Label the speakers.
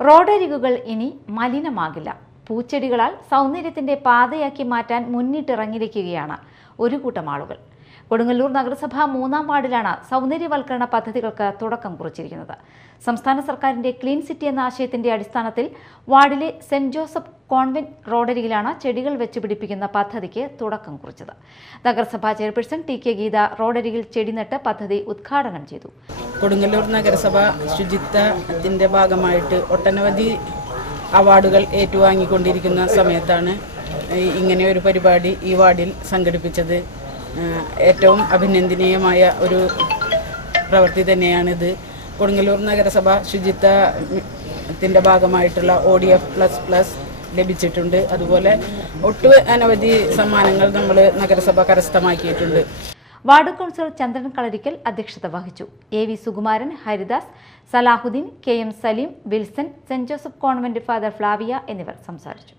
Speaker 1: റോഡരികുകൾ ഇനി മലിനമാകില്ല പൂച്ചെടികളാൽ സൗന്ദര്യത്തിന്റെ പാതയാക്കി മാറ്റാൻ മുന്നിട്ടിറങ്ങിയിരിക്കുകയാണ് ഒരു കൂട്ടം ആളുകൾ. കൊടുങ്ങല്ലൂർ നഗരസഭ മൂന്നാം വാർഡിലാണ് സൗന്ദര്യവൽക്കരണ പദ്ധതികൾക്ക് തുടക്കം കുറിച്ചിരിക്കുന്നത്. സംസ്ഥാന സർക്കാരിന്റെ ക്ലീൻ സിറ്റി എന്ന ആശയത്തിന്റെ അടിസ്ഥാനത്തിൽ വാർഡിലെ സെന്റ് ജോസഫ് കോൺവെന്റ് റോഡരികിലാണ് ചെടികൾ വെച്ച് പിടിപ്പിക്കുന്ന പദ്ധതിക്ക് തുടക്കം കുറിച്ചത്. നഗരസഭാ ചെയർപേഴ്സൺ ടി കെ ഗീത റോഡരികിൽ ചെടി നട്ട് പദ്ധതി ഉദ്ഘാടനം ചെയ്തു.
Speaker 2: കൊടുങ്ങല്ലൂർ നഗരസഭ ശുചിത്വത്തിന്റെ ഭാഗമായിട്ട് ഒട്ടനവധി അവാർഡുകൾ ഏറ്റുവാങ്ങിക്കൊണ്ടിരിക്കുന്ന സമയത്താണ് ഇങ്ങനെ ഒരു പരിപാടി ഈ വാർഡിൽ സംഘടിപ്പിച്ചത്. ഏറ്റവും അഭിനന്ദനീയമായ ഒരു പ്രവൃത്തി തന്നെയാണിത്. കൊടുങ്ങല്ലൂർ നഗരസഭ ശുചിത്വത്തിന്റെ ഭാഗമായിട്ടുള്ള O D F plus plus ലഭിച്ചിട്ടുണ്ട്. അതുപോലെ ഒട്ടു അനവധി സമ്മാനങ്ങൾ നമ്മൾ നഗരസഭ കരസ്ഥമാക്കിയിട്ടുണ്ട്.
Speaker 1: വാർഡ് കൗൺസിലർ ചന്ദ്രൻ കളരിക്കൽ അധ്യക്ഷത വഹിച്ചു. A V Sukumaran Haridas Salahuddin K M Saleem Wilson saint Joseph convent father Flavia എന്നിവർ സംസാരിച്ചു.